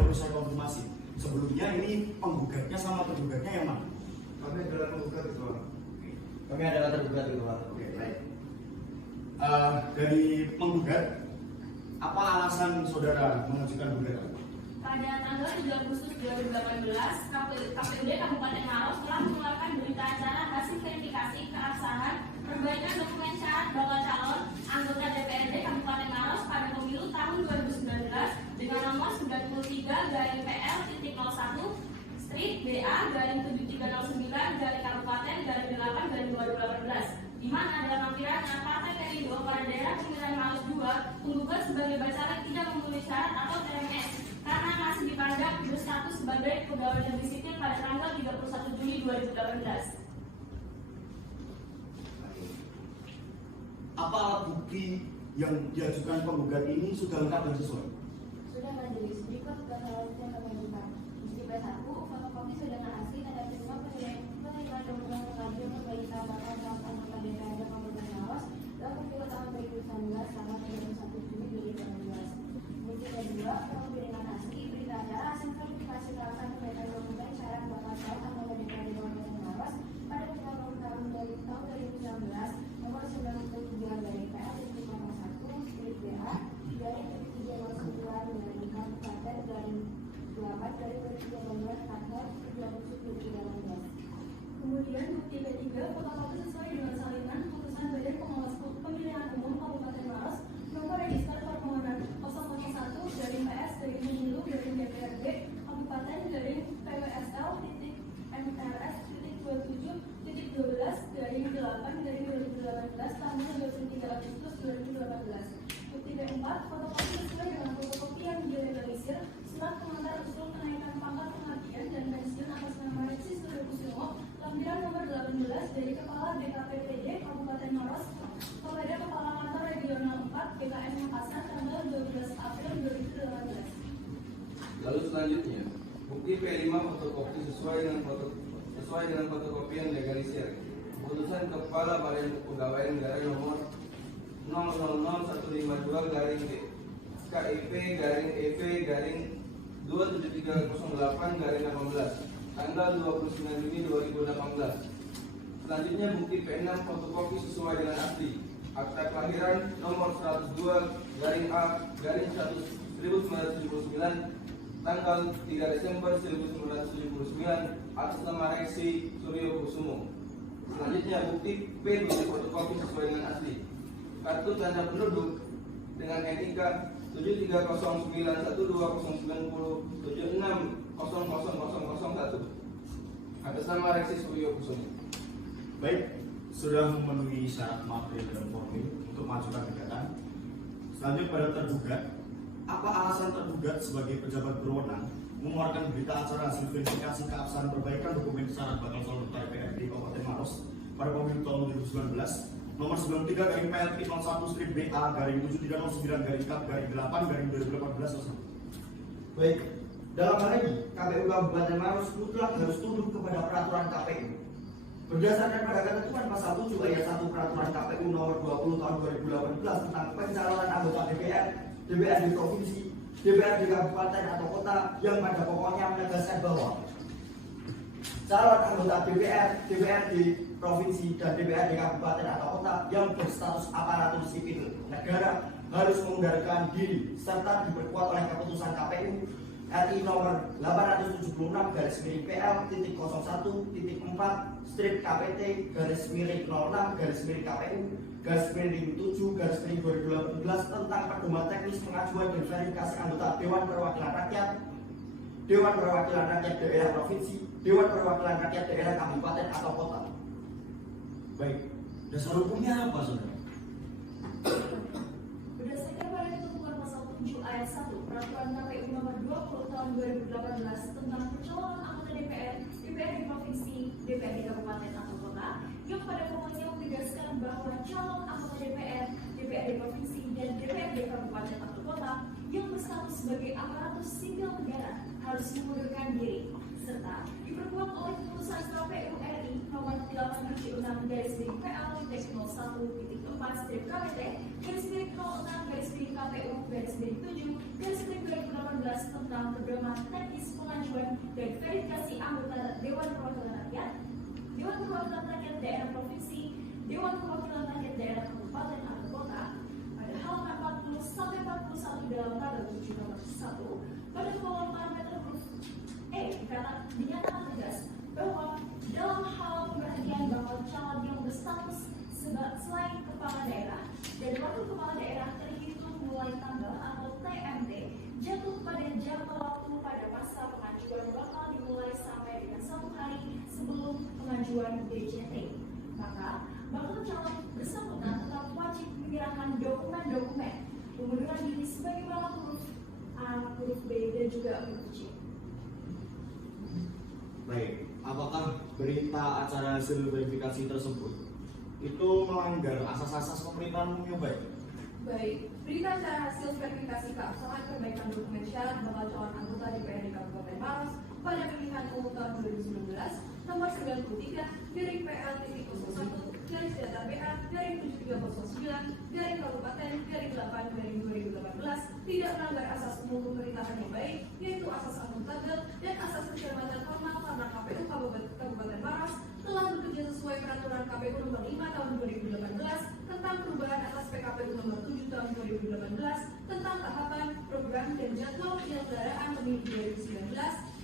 baru saya konfirmasi. Sebelumnya ini penggugatnya sama tergugatnya yang mana? Kami adalah penggugat itu, Pak. Kami adalah tergugat itu, Pak. Oke, baik. Dari penggugat, apa alasan saudara mengajukan gugatan? Pada tanggal 3 Agustus 2018, KPUD Kabupaten Maros telah mengeluarkan berita acara hasil verifikasi keabsahan perbaikan dokumen syarat bakal calon anggota DPRD Kabupaten Maros pada pemilu tahun 2019 dengan nomor 93-PL-0301-BA-7309-Kabupaten-8-2018, di mana dalam lampirannya Partai Perindo pada daerah pemilihan Maros 2 penggugat sebagai bacalek tidak memenuhi syarat atau TMS karena masih dipandang berstatus sebagai pegawai negeri sipil pada tanggal 31 Juli 2018. Apa alat bukti yang diajukan penggugat ini sudah lengkap dan sesuai? Sudah majelis, berikut data yang kami ajukan. Bukti B1, fotokopi saudara asli tanda terima penerimaan dokumen pengajuan perbaikan bakal calon anggota DPRD Kabupaten Maros dalam pemilu tahun 2019 tanggal 31 Juli 2018. Bukti kedua, penerimaan asli berita acara hasil verifikasi keabsahan perbaikan dokumen syarat bakal calon anggota DPRD Kabupaten Maros pada pemilu tahun 2019 nomor 93-PL-BA-Kabupaten-8-2018. Kemudian bukti ketiga, fotokopi sesuai dengan salinan putusan Badan Pengawas Pemilihan Umum Kabupaten Maros nomor register permohonan 001-PS-Pemilu-DPRD Kabupaten-PWSL-MRS-27.12/8/2018 tanggal 23 Agustus 2018. Bukti keempat, fotokopi sesuai dengan fotokopi yang dilegalisir surat pengantar usul kenaikan pangkat pengabdian dan pensiun atas nama Reksi Suryokusumo lampiran nomor 18 dari Kepala BKPPD Kabupaten Maros kepada Kepala Kantor Regional 4 BKN Makassar tanggal 12 April 2018. Lalu selanjutnya, bukti P5 fotokopi sesuai dengan fotokopi yang legalisir. Keputusan Kepala Badan Kepegawaian Negara nomor 000-152-EP-27308-18 tanggal 29 Juni 2018. Selanjutnya bukti P6 fotokopi sesuai dengan asli. Akta kelahiran nomor 102-A-1979 tanggal 3 Desember 1979 atas nama Reksi Suryokusumo. Selanjutnya bukti P7 fotokopi sesuai dengan asli. Kartu tanda penduduk dengan NIK 73091290760001 atas nama Reksi Suryokusumo. Baik, sudah memenuhi syarat materi dan formil untuk mengajukan gugatan. Selanjutnya pada tergugat, apa alasan tergugat sebagai pejabat berwenang mengeluarkan berita acara hasil verifikasi keabsahan perbaikan dokumen syarat bakal calon anggota DPRD Kabupaten Maros pada pemilu tahun 2019 nomor 93-PL-01-BA-7309-8-2018 tersebut? Baik, dalam hal ini KPU Kabupaten Maros mutlak harus tunduk kepada peraturan KPU. Berdasarkan pada ketentuan pasal 7 ayat 1 peraturan KPU nomor 20 tahun 2018 tentang pencalonan anggota DPR, DPRD provinsi, DPRD kabupaten atau kota yang pada pokoknya menegaskan bahwa calon anggota DPR, DPRD provinsi dan DPRD kabupaten atau kota yang berstatus aparatur sipil negara harus mengundurkan diri serta diperkuat oleh keputusan KPU RI nomor 870/4.04/TP/KPT/06/KPU/7/2018 tentang pedoman teknis pengajuan dan verifikasi anggota Dewan Perwakilan Rakyat, Dewan Perwakilan Rakyat Daerah Provinsi, Dewan Perwakilan Rakyat Daerah Kabupaten atau Kota. Baik, dasar hukumnya apa, saudara? Berdasarkan pada ketentuan pasal 7 ayat 1 peraturan KPU nomor 20 tahun 2018 tentang pencalonan anggota DPR, DPRD provinsi, DPRD kabupaten atau kota yang pada pokoknya menegaskan bahwa calon anggota DPR, DPRD provinsi dan DPRD kabupaten atau kota yang berstatus sebagai aparatur sipil negara harus mengundurkan diri serta diperkuat oleh keputusan KPU RI nomor 18 6/PL/2018 tentang pedoman teknis pengajuan dan verifikasi anggota Dewan Perwakilan Rakyat, Dewan Perwakilan Rakyat Daerah Provinsi, Dewan Perwakilan Rakyat Daerah Kabupaten atau Kota pada halaman 40-41 dalam tabel 7 nomor 1 pada kolom parameter huruf E dinyatakan tegas bahwa dalam hal pemberhentian bakal calon yang berstatus selain kepala daerah dan wakil kepala daerah terhitung mulai tanggal atau TMT jatuh pada jangka waktu pada masa pengajuan bakal dimulai sampai dengan 1 hari sebelum pengajuan DJT, maka bakal calon bersangkutan tetap wajib menyerahkan dokumen-dokumen pengunduran diri sebagaimana huruf A, huruf B, dan juga huruf C. Baik, apakah berita acara hasil verifikasi tersebut itu melanggar asas-asas pemerintahan umum yang baik? Baik, berita acara hasil verifikasi keabsahan perbaikan dokumen syarat bakal calon anggota DPRD Kabupaten Maros pada pemilihan umum tahun 2019 nomor 93/PL.01/7309/Kabupaten/8/2018 tidak melanggar asas umum pemerintahan yang baik, yaitu asas akuntabel dan asas kecermatan formal karena KPU Kabupaten Maros telah bekerja sesuai peraturan KPU nomor 5 tahun 2018 tentang perubahan atas PKPU nomor 7 tahun 2018 tentang tahapan, program, dan jadwal penyelenggaraan pemilu 2019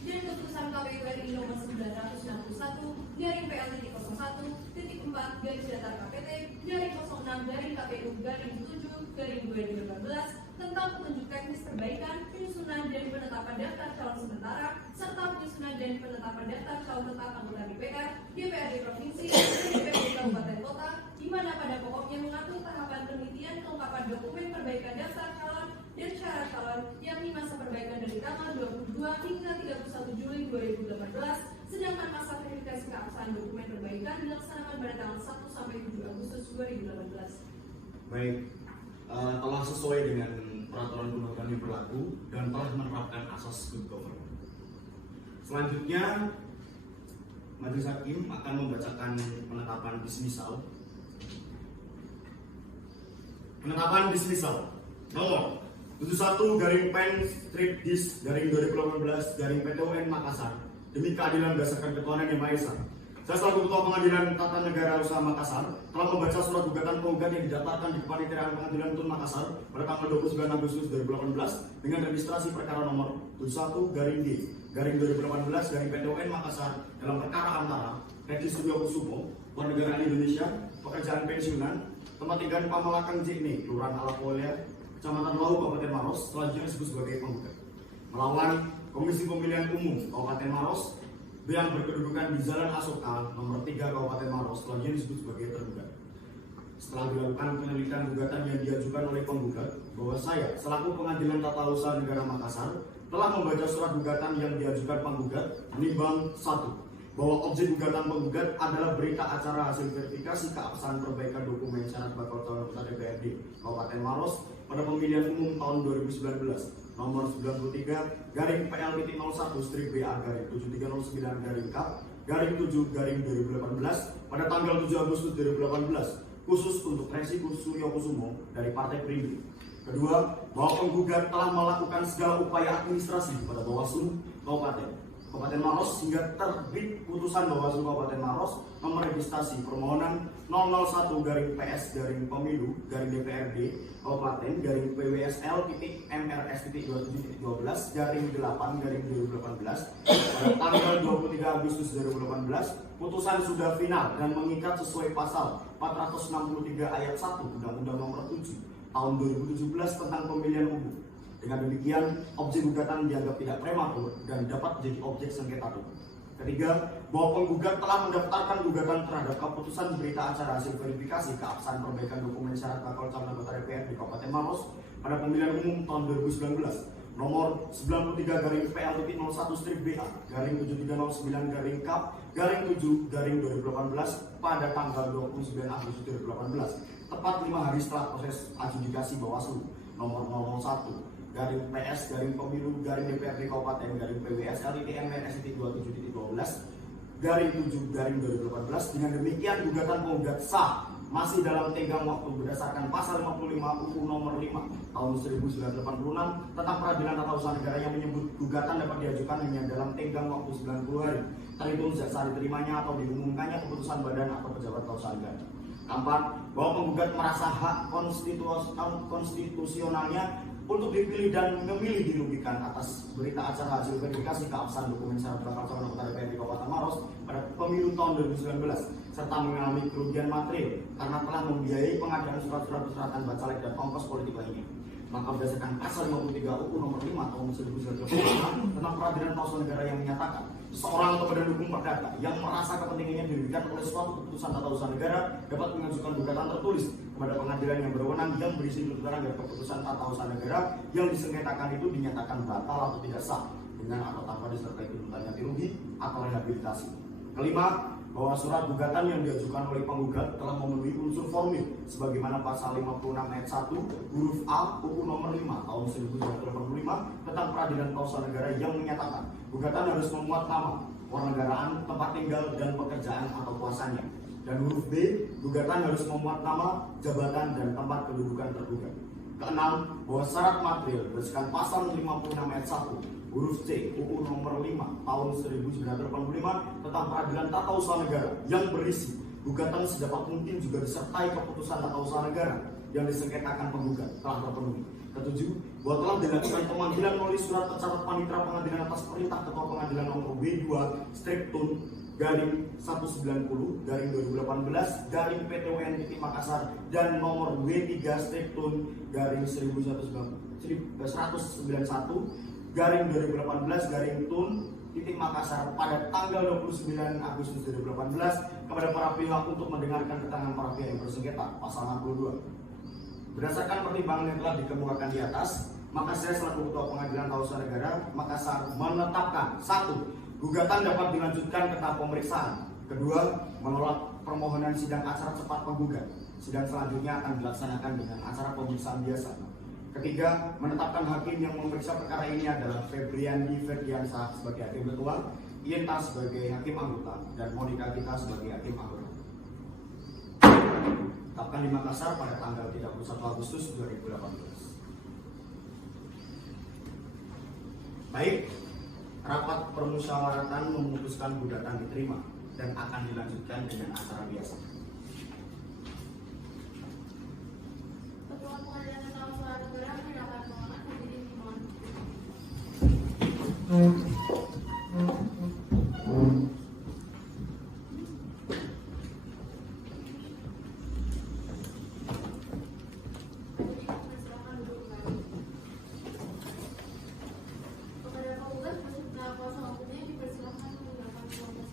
dan keputusan KPU RI nomor 961/PL/06/KPT/06/KPU/7/2018 tentang petunjuk teknis perbaikan, penyusunan dan penetapan daftar calon sementara serta penyusunan dan penetapan daftar calon tetap anggota DPR, DPRD Provinsi, dan DPRD Kabupaten Kota, di mana pada pokoknya mengatur tahapan penelitian kelengkapan dokumen perbaikan daftar calon dan syarat calon yang di masa perbaikan dari tanggal 22 hingga 31 Juli 2018, sedangkan masa verifikasi keabsahan dokumen perbaikan dilaksanakan pada tanggal 1 sampai 7 Agustus 2018. Baik, telah sesuai dengan peraturan undang-undang yang berlaku dan telah menerapkan asas good governance. Selanjutnya, Majelis Hakim akan membacakan penetapan dismissal. Penetapan dismissal nomor 71/Pen/2018/PTUN Makassar demi keadilan berdasarkan ketuhanan yang Maha Esa. Saya selaku Ketua Pengadilan Tata Negara Usaha Makassar telah membaca surat gugatan penggugat yang didaftarkan di Kepanitiaan Pengadilan Tun Makassar pada tanggal 29 Agustus 2018 dengan registrasi perkara nomor 71/D/2018/PTUN Makassar dalam perkara antara Reddy Suryokusumo, warga negara Indonesia, pekerjaan pensiunan, tempat tinggal di Pamalakang Jekne, Kelurahan Alapolia, Kecamatan Lau, Kabupaten Maros, selanjutnya disebut sebagai penggugat, melawan Komisi Pemilihan Umum Kabupaten Maros yang berkedudukan di Jalan Asoka nomor 3 Kabupaten Maros, selanjutnya disebut sebagai tergugat. Setelah dilakukan penyelidikan gugatan yang diajukan oleh penggugat, bahwa saya selaku Pengadilan Tata Usaha Negara Makassar telah membaca surat gugatan yang diajukan penggugat menimbang 1. Bahwa objek gugatan penggugat adalah berita acara hasil verifikasi keabsahan perbaikan dokumen syarat bakal calon anggota DPRD Kabupaten Maros pada pemilihan umum tahun 2019 nomor 93/PL/07/3B/73009-KAP/7/2018 pada tanggal 7 Agustus 2018 khusus untuk Reddy Suryokusumo dari Partai Perindo. Kedua, bahwa penggugat telah melakukan segala upaya administrasi pada Bawaslu Kabupaten Maros hingga terbit putusan Bawaslu Kabupaten Maros nomor registrasi permohonan 001/PS/Pemilu/DPRD Kabupaten PWSL.MRS.27.12/8/2018 pada tanggal 23 Agustus 2018. Putusan sudah final dan mengikat sesuai pasal 463 ayat 1 Undang-Undang Nomor 7 Tahun 2017 tentang Pemilihan Umum. Dengan demikian, objek gugatan dianggap tidak prematur dan dapat menjadi objek sengketa hukum. Ketiga, bahwa penggugat telah mendaftarkan gugatan terhadap keputusan berita acara hasil verifikasi keabsahan perbaikan dokumen syarat bakal calon anggota DPR di Kabupaten Maros pada pemilihan umum tahun 2019 nomor 93/PL.01/3B/7309-KAP/7/2018 pada tanggal 29 Agustus 2018, tepat 5 hari setelah proses adjudikasi Bawaslu nomor 001/PS/Pemilu/DPRD Kabupaten/PWSL.MRS.27.12 7/2018. Dengan demikian gugatan penggugat sah masih dalam tenggang waktu berdasarkan pasal 55 UU nomor 5 tahun 1986 tentang peradilan tata usaha negara yang menyebut gugatan dapat diajukan hanya dalam tenggang waktu 90 hari terhitung sejak saat diterimanya atau diumumkannya keputusan badan atau pejabat tata usaha negara. Keempat, bahwa penggugat merasa hak konstitusionalnya untuk dipilih dan memilih dirugikan atas berita acara hasil verifikasi keabsahan dokumen syarat bakal calon anggota DPRD Kabupaten Maros pada pemilu tahun 2019 serta mengalami kerugian material karena telah membiayai pengadaan surat-surat persyaratan bacalek dan ongkos politik lainnya. Maka berdasarkan pasal 53 UU nomor 5 tahun 1985 tentang peradilan tata usaha negara yang menyatakan seorang atau badan hukum perdata yang merasa kepentingannya dirugikan oleh suatu keputusan tata usaha negara dapat mengajukan gugatan tertulis kepada pengadilan yang berwenang yang berisi tuntutan agar keputusan tata usaha negara yang disengketakan itu dinyatakan batal atau tidak sah dengan atau tanpa disertai tuntutan ganti rugi atau rehabilitasi. Kelima, bahwa surat gugatan yang diajukan oleh penggugat telah memenuhi unsur formil sebagaimana pasal 56 ayat 1 huruf A UU nomor 5 tahun 1985 tentang peradilan tata usaha negara yang menyatakan gugatan harus memuat nama, warnanegaraan, tempat tinggal dan pekerjaan atau kuasanya. Dan huruf B, gugatan harus memuat nama, jabatan dan tempat kedudukan tergugat. Keenam, bahwa syarat material berdasarkan pasal 56 ayat 1 huruf C UU nomor 5 tahun 1985 tentang peradilan tata usaha negara yang berisi gugatan sedapat mungkin juga disertai keputusan tata usaha negara yang disengketakan penggugat telah terpenuhi. Ketujuh, bahwa telah dilakukan pemanggilan melalui surat tercatat panitera pengadilan atas perintah ketua pengadilan nomor W2/Tun/19/2018 PTWN Makassar dan nomor W3/Tun/191/2018 Makassar pada tanggal 29 Agustus 2018 kepada para pihak untuk mendengarkan keterangan para pihak yang bersengketa pasal 62. Berdasarkan pertimbangan yang telah dikemukakan di atas, maka saya selaku Ketua Pengadilan Tata Usaha Negara Makassar menetapkan: 1. Gugatan dapat dilanjutkan ke tahap pemeriksaan. Kedua, menolak permohonan sidang acara cepat penggugat. Sidang selanjutnya akan dilaksanakan dengan acara pemeriksaan biasa. Ketiga, menetapkan hakim yang memeriksa perkara ini adalah Febriandi Ferdiansyah sebagai hakim ketua, Ienta sebagai hakim anggota, dan Monika Gita sebagai hakim anggota. Tetapkan di Makassar pada tanggal 31 Agustus 2018. Baik, rapat permusyawaratan memutuskan gugatan diterima dan akan dilanjutkan dengan acara biasa. Ketua Pengadilan Tata Usaha Negara menyatakan pengamat menjadi dimohon. Silakan duduk kembali. Kepada penggugat beserta kuasa hukumnya dipersilakan menggunakan ruang sidang.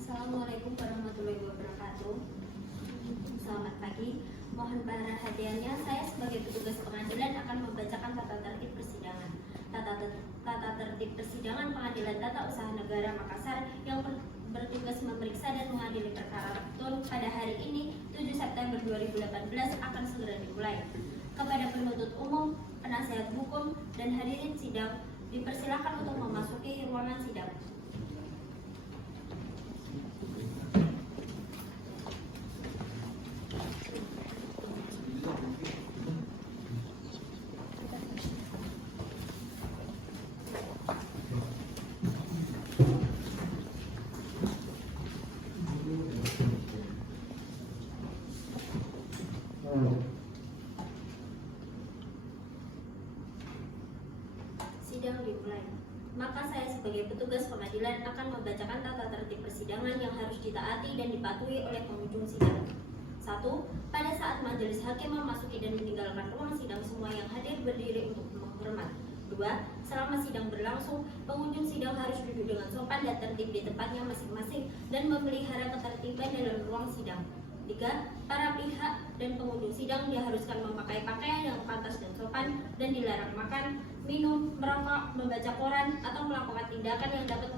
Assalamualaikum warahmatullahi wabarakatuh. Selamat pagi. Mohon perhatiannya, saya sebagai petugas pengadilan akan membacakan tata tertib persidangan. Tata tertib persidangan Pengadilan Tata Usaha Negara Makassar yang bertugas memeriksa dan mengadili perkara Tun pada hari ini 7 September 2018 akan segera dimulai. Kepada penuntut umum, penasihat hukum, dan hadirin sidang dipersilakan untuk memasuki ruangan sidang. dimulai. Maka saya sebagai petugas pengadilan akan membacakan tata tertib persidangan yang harus ditaati dan dipatuhi oleh pengunjung sidang. 1. Pada saat majelis hakim memasuki dan meninggalkan ruang sidang, semua yang hadir berdiri untuk menghormat. 2. Selama sidang berlangsung, pengunjung sidang harus duduk dengan sopan dan tertib di tempatnya masing-masing dan memelihara ketertiban dalam ruang sidang. 3. Para pihak dan pengunjung sidang diharuskan memakai pakaian yang pantas dan sopan dan dilarang makan, minum, merokok, membaca koran, atau melakukan tindakan yang dapat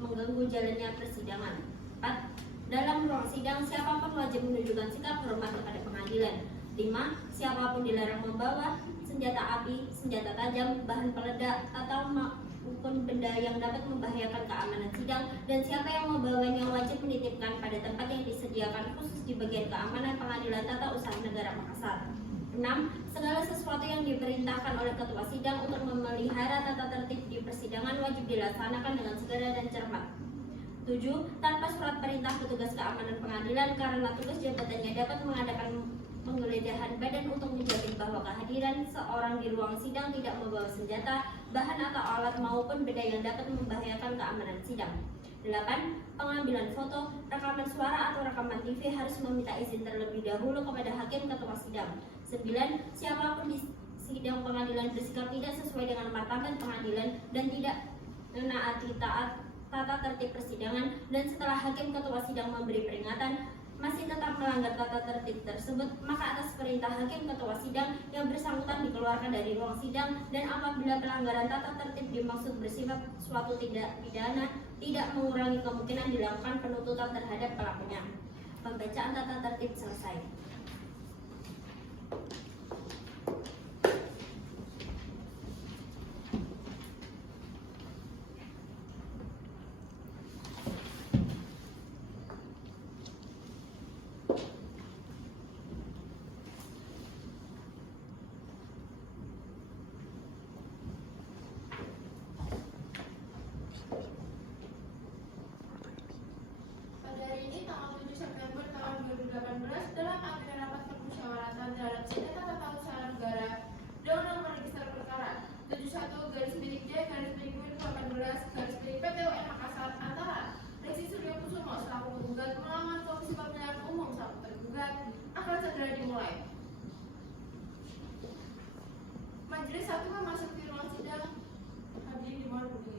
mengganggu jalannya persidangan. 4. Dalam ruang sidang, siapapun wajib menunjukkan sikap hormat kepada pengadilan. 5. Siapapun dilarang membawa senjata api, senjata tajam, bahan peledak, atau maupun benda yang dapat membahayakan keamanan sidang, dan siapa yang membawanya wajib menitipkan pada tempat yang disediakan khusus di bagian keamanan Pengadilan Tata Usaha Negara Makassar. 6. Segala sesuatu yang diperintahkan oleh ketua sidang untuk memelihara tata tertib di persidangan wajib dilaksanakan dengan segera dan cermat. 7. Tanpa surat perintah petugas keamanan pengadilan karena tugas jabatannya dapat mengadakan penggeledahan badan untuk menjamin bahwa kehadiran seorang di ruang sidang tidak membawa senjata, bahan atau alat maupun benda yang dapat membahayakan keamanan sidang. 8. Pengambilan foto, rekaman suara atau rekaman TV harus meminta izin terlebih dahulu kepada hakim ketua sidang. 9. Siapapun di sidang pengadilan bersikap tidak sesuai dengan martabat pengadilan dan tidak menaati tata tertib persidangan, dan setelah hakim ketua sidang memberi peringatan masih tetap melanggar tata tertib tersebut, maka atas perintah hakim ketua sidang yang bersangkutan dikeluarkan dari ruang sidang, dan apabila pelanggaran tata tertib dimaksud bersifat suatu tindak pidana, tidak mengurangi kemungkinan dilakukan penuntutan terhadap pelakunya. Pembacaan tata tertib selesai. Pada hari ini tanggal 7 September tahun 2018 dalam agenda rapat permusyawaratan terhadap sengketa tata usaha negara dan undang-undang register perkara 71/2018/18 Makassar antara Reksi Suryo Kusumo selaku penggugat melawan Komisi Pemilihan Umum selaku tergugat akan segera dimulai. Majelis hakim memasuki ruang sidang. Hadirin dimohon berdiri.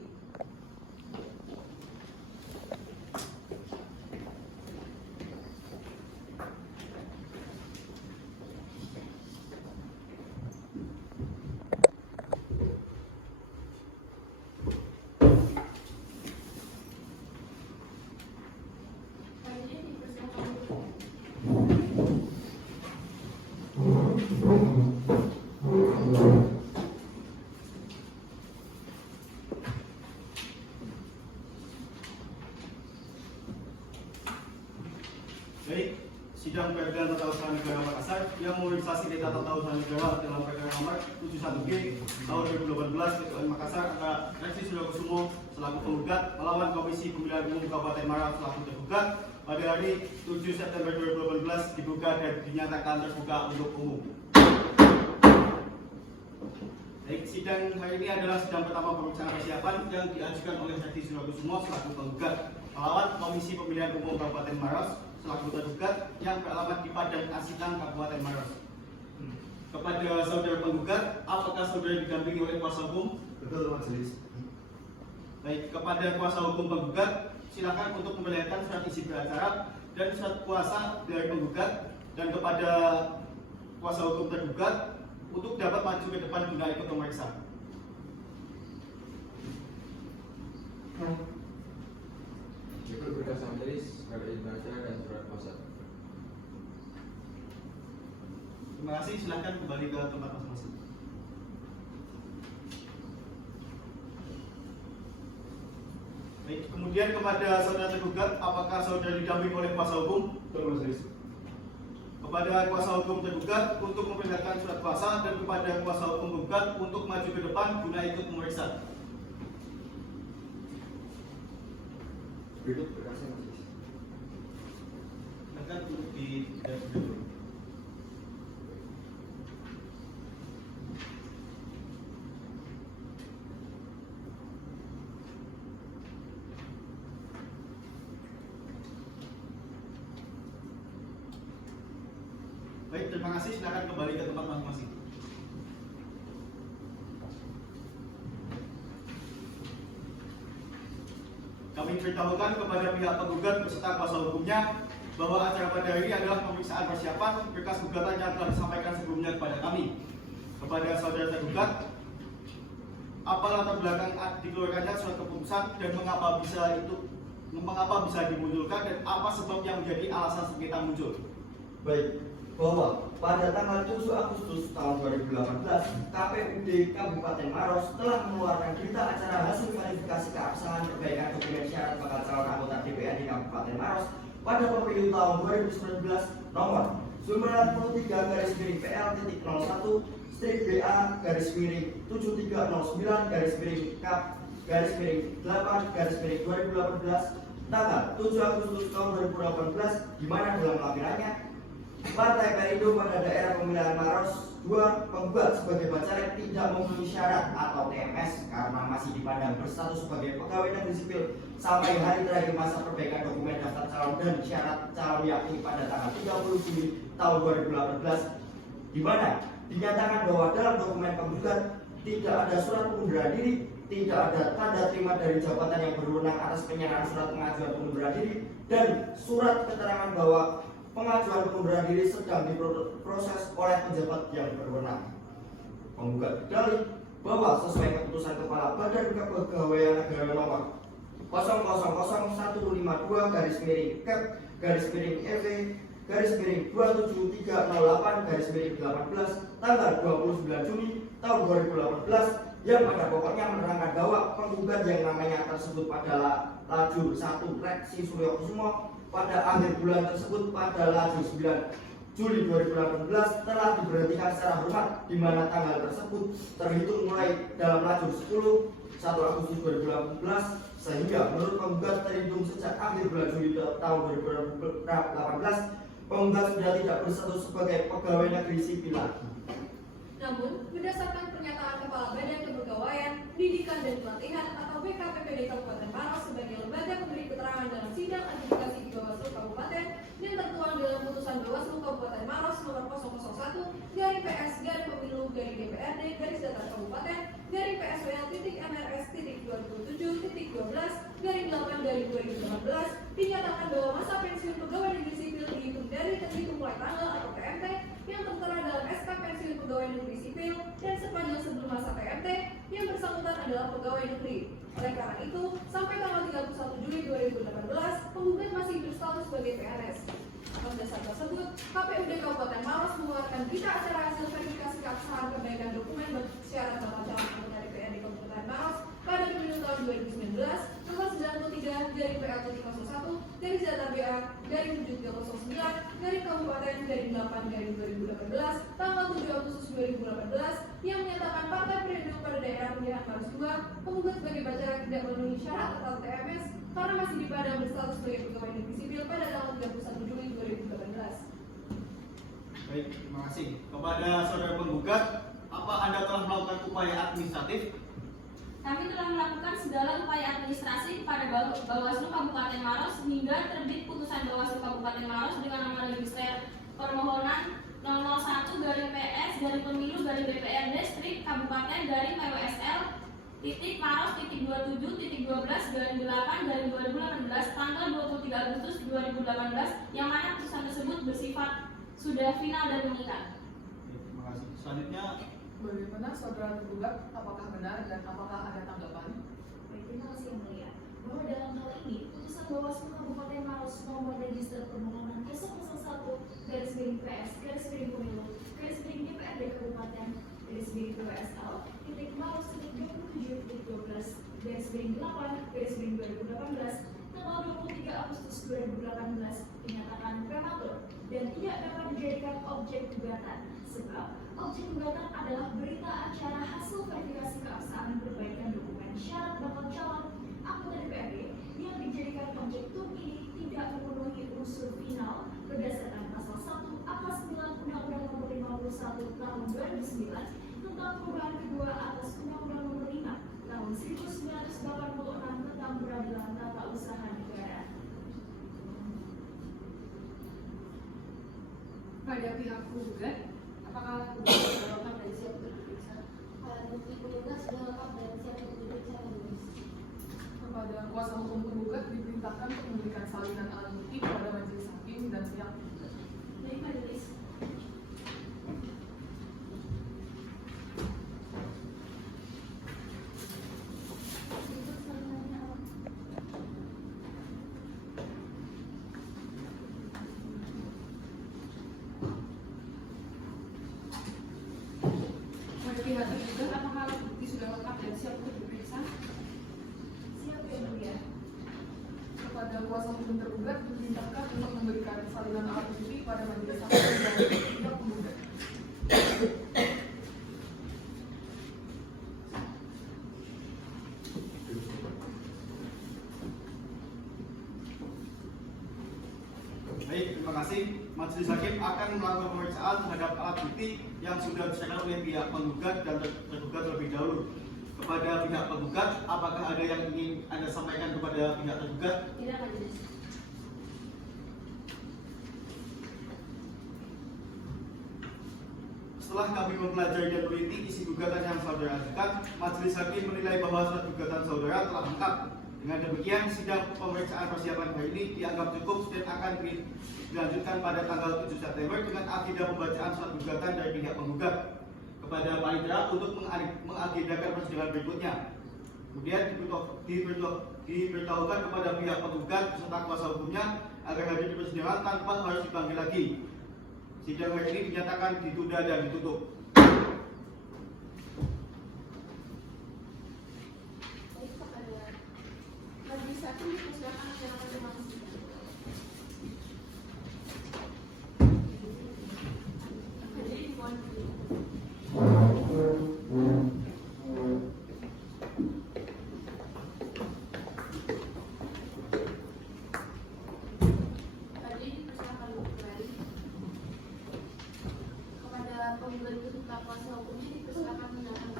Hadirin dipersilakan duduk. Baik, sidang pengadilan tata usaha negara Makassar yang memeriksa sengketa tata usaha negara dalam perkara nomor 71G tahun 2018 Ketua Makassar antara Reksi Suryo Kusumo selaku penggugat melawan Komisi Pemilihan Umum Kabupaten Maros selaku tergugat pada hari 7 September 2018 dibuka dan dinyatakan terbuka untuk umum. Baik, sidang hari ini adalah sidang pertama pemeriksaan persiapan yang diajukan oleh Reksi Suryo Kusumo selaku penggugat melawan Komisi Pemilihan Umum Kabupaten Maros selaku tergugat yang beralamat di Padang Asitan, Kabupaten Maros. Kepada saudara penggugat, apakah saudara didampingi oleh kuasa hukum? Betul, majelis. Baik, kepada kuasa hukum penggugat, silakan untuk memperlihatkan surat isi beracara dan surat kuasa dari penggugat, dan kepada kuasa hukum tergugat untuk dapat maju ke depan guna ikut memeriksa. Berikut berkas majelis, surat beracara dan surat kuasa. Terima kasih, silakan kembali ke tempat masing-masing. Baik, kemudian kepada saudara tergugat, apakah saudara didampingi oleh kuasa hukum? Betul, majelis. Kepada kuasa hukum tergugat untuk memperlihatkan surat kuasa, dan kepada kuasa hukum tergugat untuk maju ke depan guna ikut memeriksa. Berikut berkasnya, majelis. Silakan duduk di dapur. Terima kasih, silakan kembali ke tempat masing-masing. Kami beritahukan kepada pihak penggugat beserta kuasa hukumnya bahwa acara pada hari ini adalah pemeriksaan persiapan berkas gugatan yang telah disampaikan sebelumnya kepada kami. Kepada saudara tergugat, apa latar belakang dikeluarkannya surat keputusan dan mengapa bisa dimunculkan dan apa sebab yang menjadi alasan sengketa muncul? Baik, bahwa pada tanggal 7 Agustus tahun 2018, KPUD Kabupaten Maros telah mengeluarkan berita acara hasil verifikasi keabsahan perbaikan dokumen syarat bakal calon anggota DPRD Kabupaten Maros pada pemilu tahun 2019 nomor 93-BA-7-309-Kap-8-2018 tanggal 7 Agustus tahun 2018, di mana dalam lampirannya Partai Perindo pada daerah pemilihan Maros 2 penggugat sebagai bacalek tidak memenuhi syarat atau TMS karena masih dipandang berstatus sebagai pegawai negeri sipil sampai hari terakhir masa perbaikan dokumen daftar calon dan syarat calon yakni pada tanggal 30 Juli tahun 2018, di mana dinyatakan bahwa dalam dokumen penggugat tidak ada surat pengunduran diri, tidak ada tanda terima dari jabatan yang berwenang atas penyerahan surat pengajuan pengunduran diri, dan surat keterangan bahwa pengajuan pengunduran diri sedang diproses oleh pejabat yang berwenang. Penggugat berdalih bahwa sesuai keputusan Kepala Badan Kepegawaian Negara nomor 0001/LV/EW/2738/18 tanggal 29 Juni tahun 2018 yang pada pokoknya menerangkan bahwa penggugat yang namanya tersebut pada lajur 1 Reksi Suryo Kusumo pada akhir bulan tersebut pada lajur 9 Juli 2018 telah diberhentikan secara hormat, di mana tanggal tersebut terhitung mulai dalam lajur 10 1 Agustus 2018 sehingga menurut penggugat terhitung sejak akhir bulan Juli tahun 2018 penggugat sudah tidak berstatus sebagai pegawai negeri sipil lagi. Namun, berdasarkan pernyataan Kepala Badan Kepegawaian, Pendidikan dan Pelatihan atau BKPPD Kabupaten Maros sebagai lembaga pemberi keterangan dalam sidang adjudikasi di Bawaslu Kabupaten yang tertuang dalam putusan Bawaslu Kabupaten Maros nomor 001-PSWL-MRS-2017-8/2018 dinyatakan bahwa masa pensiun pegawai negeri sipil dihitung dari terhitung mulai tanggal atau TMT yang tertera dalam SK pensiun pegawai negeri sipil dan sepanjang sebelum masa TMT yang bersangkutan adalah pegawai negeri. Oleh karena itu, sampai tanggal 31 Juli 2018, penggugat masih berstatus sebagai PNS. Atas dasar tersebut, KPUD Kabupaten Maros mengeluarkan berita acara hasil verifikasi keabsahan perbaikan dokumen syarat bakal calon anggota DPRD Kabupaten Maros pada pemilu tahun 2019 nomor 93/PL709/709/Kabupaten/8/2018 tanggal 7 Agustus 2018 yang menyatakan Partai Perindo pada daerah pemilihan Maros 2 penggugat sebagai bacalek tidak memenuhi syarat atau TMS karena masih dipandang berstatus sebagai pegawai negeri sipil pada tanggal 31 Juli 2018. Baik, terima kasih. Kepada saudara penggugat, apa Anda telah melakukan upaya administratif? Kami telah melakukan segala upaya administrasi kepada Bawaslu Kabupaten Maros hingga terbit putusan Bawaslu Kabupaten Maros dengan nama register permohonan 001-PS-Pemilu-DPRD Strip Kabupaten PWSL _-12.12/8/2018 tanggal 23 Agustus 2018 yang mana putusan tersebut bersifat sudah final dan mengikat. Terima kasih. Selanjutnya, Bagaimana saudara tergugat? Apakah benar dan apakah ada tanggapan? Baik, terima kasih yang mulia. Bahwa dalam hal ini, putusan Bawaslu Kabupaten Maros nomor register permohonan 001-PS-Pemilu-DPRD Kabupaten-PWSL Maros-20-12/8/2018 tanggal 23 Agustus 2018 dinyatakan prematur dan tidak dapat dijadikan objek gugatan sebab objek gugatan adalah berita acara hasil verifikasi keabsahan perbaikan dokumen syarat bakal calon anggota DPRD yang dijadikan objek TUM ini tidak memenuhi unsur final berdasarkan pasal 1 Akas 9 Undang-Undang Nomor 51 Tahun 2009 tentang perubahan kedua atas Undang-Undang Nomor 5 Tahun 1986 tentang peradilan tata usaha negara. Baik, kepada pihak penggugat, apakah penggugat sudah lengkap dan siap untuk diperiksa? Alat bukti penggugat sudah lengkap dan siap untuk diperiksa majelis. Kepada kuasa hukum penggugat diperintahkan untuk memberikan salinan alat bukti kepada majelis hakim dan pihak penggugat. Baik majelis. Untuk salinannya apa? Kepada pihak tergugat, apakah alat bukti sudah lengkap dan siap untuk diperiksa? Siap ya mulia. Kepada kuasa hukum tergugat diperintahkan untuk memberikan salinan alat bukti kepada majelis hakim dan pihak penggugat. Baik, terima kasih. Majelis Hakim akan melakukan pemeriksaan terhadap alat bukti yang sudah diserahkan oleh pihak penggugat dan tergugat terlebih dahulu. Kepada pihak penggugat, apakah ada yang ingin Anda sampaikan kepada pihak tergugat? Tidak majelis. Setelah kami mempelajari dan meneliti isi gugatan yang saudara ajukan, Majelis Hakim menilai bahwa surat gugatan saudara telah lengkap. Dengan demikian, sidang pemeriksaan persiapan hari ini dianggap cukup dan akan dilanjutkan pada tanggal 7 September dengan agenda pembacaan surat gugatan dari pihak penggugat kepada panitera untuk mengagendakan persidangan berikutnya. Kemudian diberitahukan kepada pihak penggugat beserta kuasa hukumnya agar hadir di persidangan tanpa harus dipanggil lagi. Sidang hari ini dinyatakan ditunda dan ditutup. Baik, kepada majelis hakim dipersilakan menyerahkan rumah sidang. Hadirin dimohon berdiri. Hadirin dipersilakan untuk kembali. Kepada penggugat beserta kuasa hukumnya dipersilakan menyerahkan